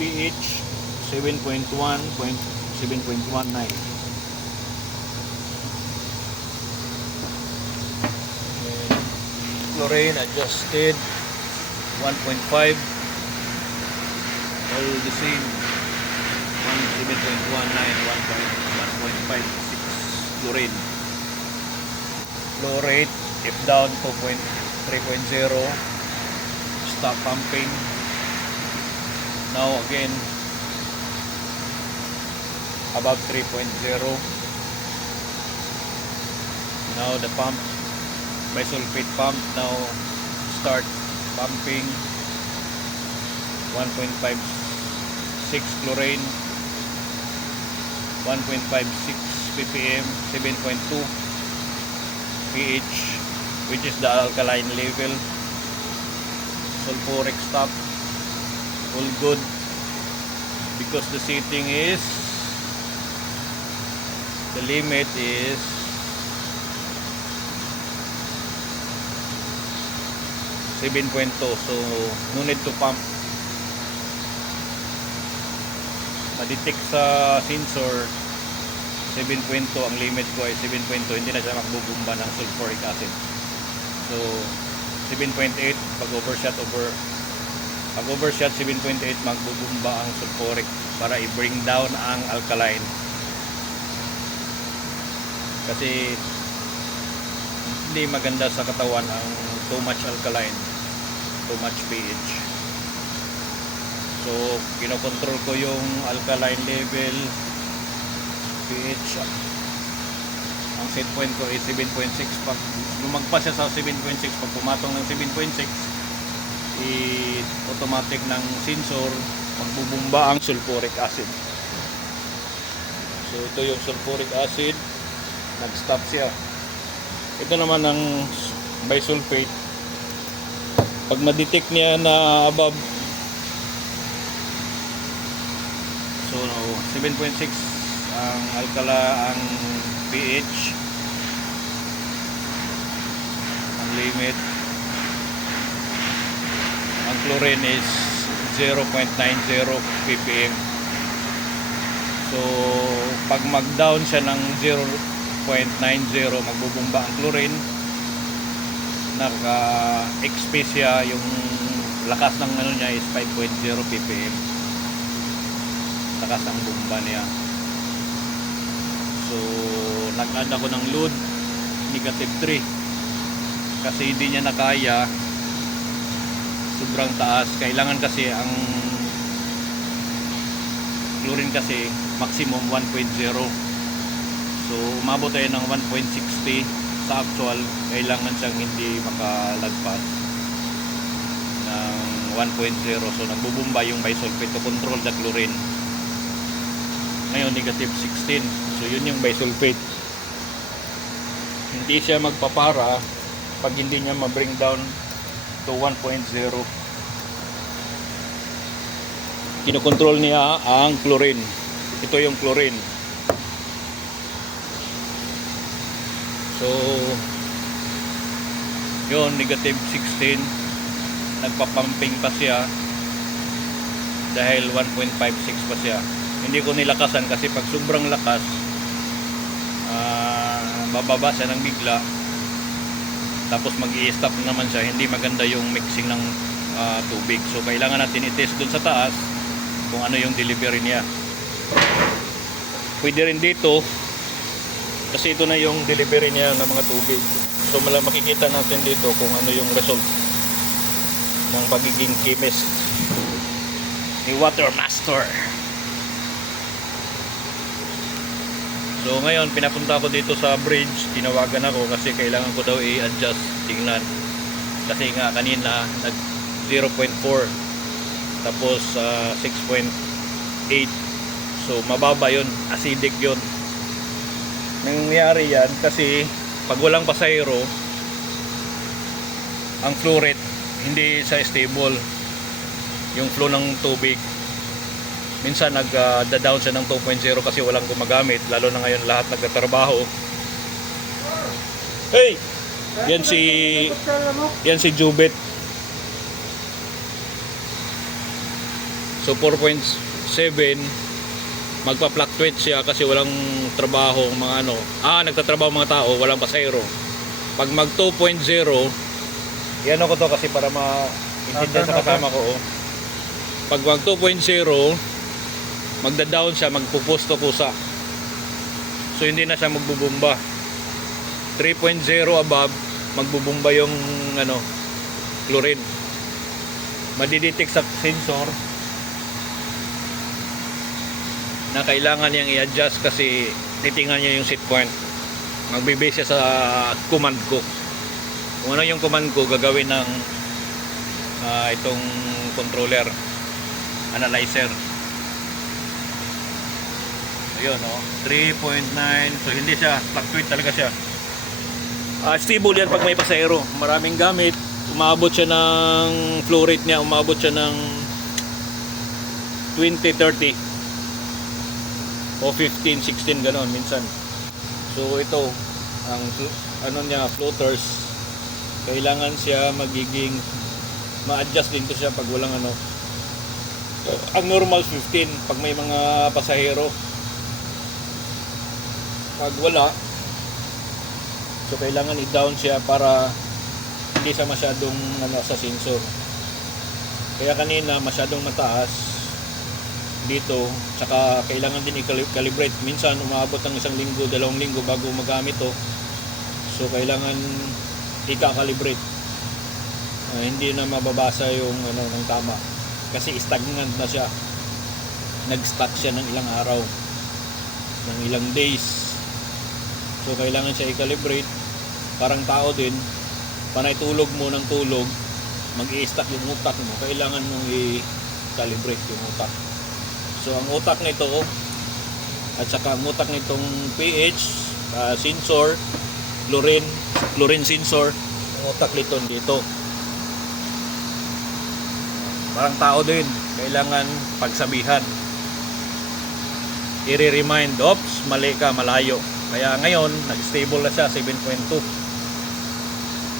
pH 7.1.7.19. Chlorine adjusted 1.5, all the same, 7.19, 1.56 chlorine. Flow rate if down 3.0, stop pumping. Now again above 3.0. Now the pump, bisulfite pump, now start pumping 1.56 chlorine, 1.56 ppm, 7.2 pH, which is the alkaline level. Sulfuric stop, all good, because the setting is, the limit is 7.2, so no need to pump. Ma-detect sa sensor 7.2, ang limit ko ay 7.2, hindi na siya magbubumba ng sulfuric acid. So 7.8, pag overshot 7.8, magbubumba ang sulfuric para i-bring down ang alkaline. Kasi hindi maganda sa katawan ang too much alkaline, too much pH. So kinokontrol ko yung alkaline level, pH. Ang set point ko is 7.6. Pag lumagpas siya sa 7.6, pag pumatong ng 7.6, automatic ng sensor magbubumba ang sulfuric acid. So ito yung sulfuric acid, nag-stop siya. Ito naman ang bisulfate, pag ma-detect niya na above, so 7.6 ang ang pH, ang limit. Ang chlorine is 0.90 ppm. So pag mag-down siya ng 0.90, magbubumba ang chlorine. Naka-XP siya, yung lakas ng ano niya is 5.0 ppm. Lakas ang bumba niya. So nag-add ako ng load -3 kasi hindi niya nakaya, sobrang taas. Kailangan kasi ang chlorine kasi maximum 1.0, so umabot tayo ng 1.60. sa actual kailangan siyang hindi makalagpas ng 1.0, so nagbubumba yung bisulfate to control the chlorine. Ngayon -16, so yun yung bisulfate. Hindi siya magpapara pag hindi niya ma-bring down to 1.0. Kinokontrol niya ang chlorine. Ito yung chlorine. So yun, -16, nagpapumping pa siya dahil 1.56 pa siya. Hindi ko nilakasan kasi pag sobrang lakas, bababa siya ng bigla, tapos mag-i-stop naman siya. Hindi maganda yung mixing ng tubig. So kailangan natin i-test dun sa taas kung ano yung delivery niya. Pwede rin dito kasi ito na yung delivery niya ng mga tubig. So makikita natin dito kung ano yung result ng pagiging chemist ni Water Master. So ngayon pinapunta ko dito sa bridge, tinawagan ako kasi kailangan ko daw i-adjust, tingnan. Kasi nga kanina nag 0.4 tapos 6.8. So mababa yun, acidic yun. Nangyayari yan kasi pag walang pasayro, ang flow rate hindi sa stable, yung flow ng tubig. Minsan nag-down siya ng 2.0 kasi walang gumagamit, lalo na ngayon lahat nagtatrabaho. Hey! Yan si Jubit. So 4.7 magpa-fluctuate siya kasi walang trabaho mga ano. Nagtatrabaho mga tao, walang pasahero. Pag mag 2.0, yan ako to kasi para maintindihan sa kasama ko. Pag mag 2.0, magda-down siya, magpupusto kusa. So hindi na siya magbubumba. 3.0 above, magbubumba yung ano, chlorine. Madidetect sa sensor na kailangan niyang i-adjust kasi titingnan niya yung set point. Magbibase siya sa command ko. Kung ano yung command ko, gagawin ng itong controller, analyzer. Ayun, 3.9. So hindi siya fluctuate, talaga siya. Stable yan pag may pasahero. Maraming gamit. Umabot siya ng flow rate niya, umabot siya ng 20-30 o 15-16 ganon minsan. So ito ang ano niya, floaters, kailangan siya magiging ma-adjust din to siya pag walang ano. Ang normal 15 pag may mga pasahero. Pag wala, so kailangan i-down siya para hindi siya masyadong ano sa sensor. Kaya kanina masyadong mataas dito, tsaka kailangan din i-calibrate. Minsan umaabot ng 1 linggo, 2 linggo bago magamit to. So kailangan i-calibrate. Hindi na mababasa yung ano ng tama kasi stagnant na siya. Nag-stuck siya ng ilang araw, ng ilang days. So kailangan siya i-calibrate. Parang tao din, panay tulog mo ng tulog, mag-i-stack yung utak mo, kailangan mong i-calibrate yung utak. So ang utak nito at saka ang utak nitong pH sensor, chlorine sensor, ang utak nito dito. Parang tao din, kailangan pagsabihan, i-remind, oops, mali ka, malayo. Kaya ngayon nag-stable na siya 7.2,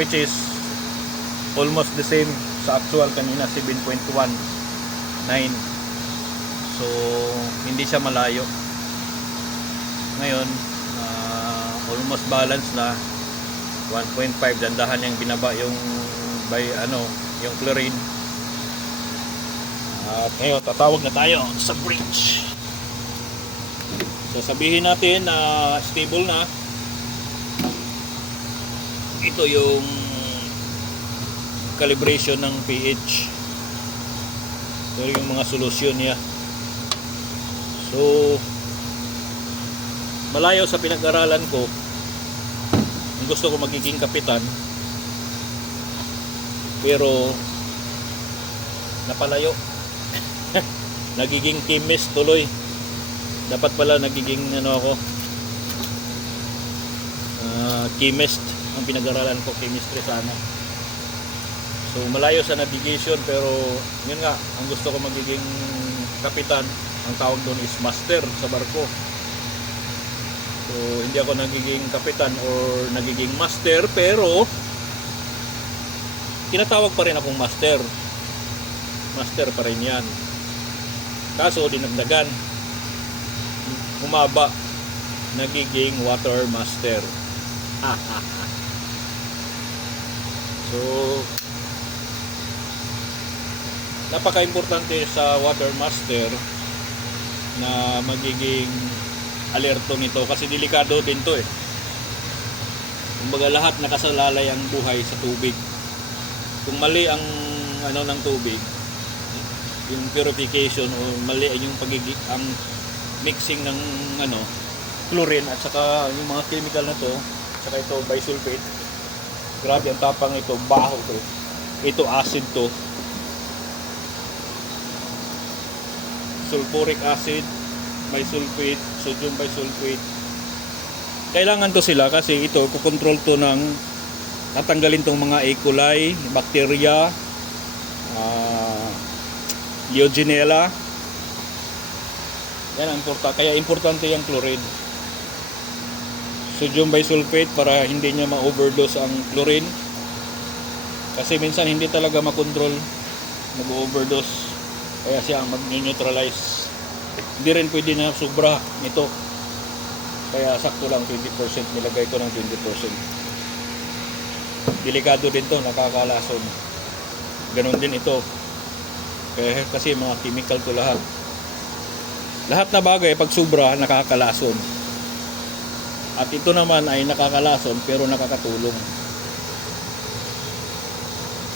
which is almost the same sa actual kanina, 7.19. So hindi siya malayo ngayon. Almost balance na 1.5. dandahan yung binaba yung yung chlorine. At ngayon tatawag na tayo sa bridge. So sabihin natin na stable na. Ito yung calibration ng pH. Ito yung mga solusyon niya. So malayo sa pinag-aralan ko, gusto ko magiging kapitan, pero napalayo. Nagiging chemist tuloy. Dapat pala nagiging chemist ang pinag-aralan ko, chemistry sana. So malayo sa navigation, pero yun nga, ang gusto ko magiging kapitan. Ang tawag doon is master sa barko. So hindi ako nagiging kapitan or nagiging master, pero tinatawag pa rin akong master. Master pa rin yan. Kaso dinagdagan, humaba, nagiging water master. So napaka-importante sa water master na magiging alerto nito kasi delikado din to eh. Kumbaga lahat nakasalalay ang buhay sa tubig. Kung mali ang ng tubig, yung purification o mali yung ang mixing ng chlorine at saka yung mga chemical na to, saka ito bisulfate. Grabe ang tapang ito, baho to. Ito acid to. Sulfuric acid, bisulfate, sodium bisulfate. Kailangan to sila kasi ito kukontrol to ng tatanggalin tong mga E. coli, bacteria, Legionella. Yan ang kaya importante yung chlorine. Sodium bisulfate para hindi niya ma-overdose ang chlorine. Kasi minsan hindi talaga makontrol, nag-overdose. Kaya siya ang mag-neutralize. Hindi rin pwede na sobra nito. Kaya sakto lang 20%, nilagay ko ng 20%. Delikado din to, nakakalason. Ganon din ito. Kaya kasi mga chemical to lahat. Lahat na bagay pag sobra nakakalason. At ito naman ay nakakalason pero nakakatulong.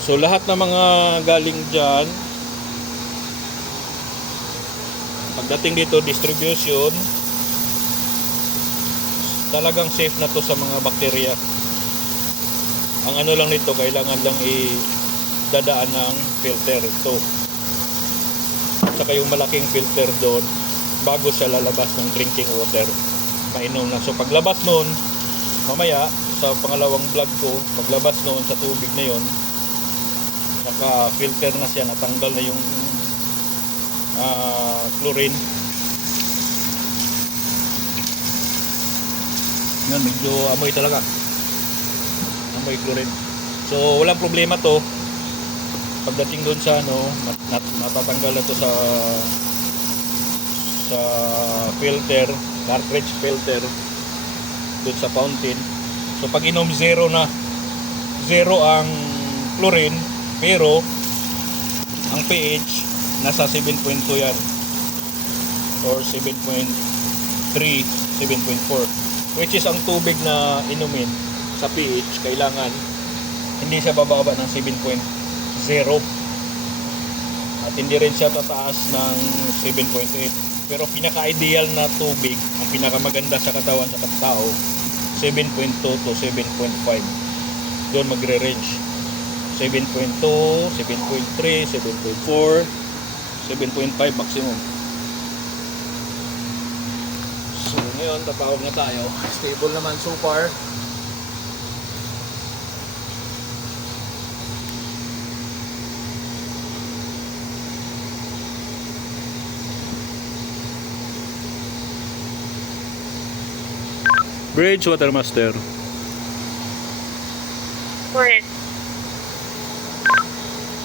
So lahat ng mga galing dyan, pagdating dito distribution, talagang safe na to sa mga bakterya. Ang ano lang nito, kailangan lang idadaan ng filter ito. At saka yung malaking filter doon bago siya lalabas ng drinking water, mainom na. So paglabas noon, mamaya sa pangalawang vlog ko, paglabas noon sa tubig na yon, naka-filter na siya, natanggal na yung chlorine. Yan, medyo amoy talaga, amoy chlorine. So walang problema to. Pagdating doon sa ano, matatanggal na to sa filter, cartridge filter doon sa fountain. So pag inom zero ang chlorine, pero ang pH nasa 7.2 yan or 7.3, 7.4, which is ang tubig na inumin sa pH kailangan hindi siya bababa ng 7.0 at hindi rin siya tataas ng 7.8. Pero pinaka-ideal na tubig, ang pinakamaganda sa katawan sa tao, 7.2 to 7.5. Doon magre-range 7.2, 7.3, 7.4, 7.5 maximum. So ngayon tatawag na tayo. Stable naman so far. Bridge Water Master. Correct.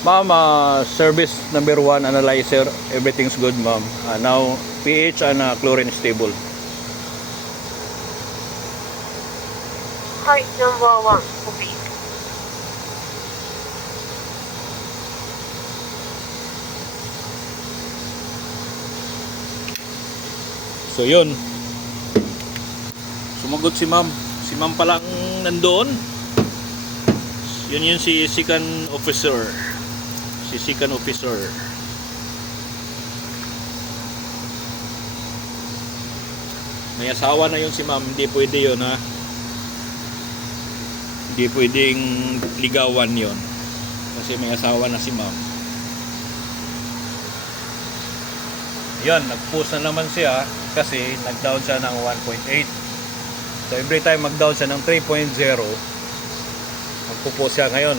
Ma'am, service number 1 analyzer, everything's good, ma'am. Now pH and chlorine stable. Height number 1, copy. So yun, sumagot si ma'am. Si ma'am palang nandoon. Yun si second officer. Si second officer. May asawa na yun si ma'am. Hindi pwede yun, ha. Hindi pwedeng ligawan yun. Kasi may asawa na si ma'am. Yan, nag-post na naman siya kasi nag-down siya ng 1.8. So every time mag-down siya ng 3.0, magpo-post siya ngayon,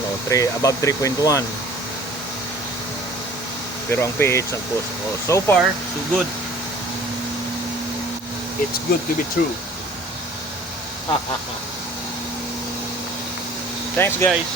above 3.1. Pero ang pH ang post. So far, so good. It's good to be true. Thanks guys.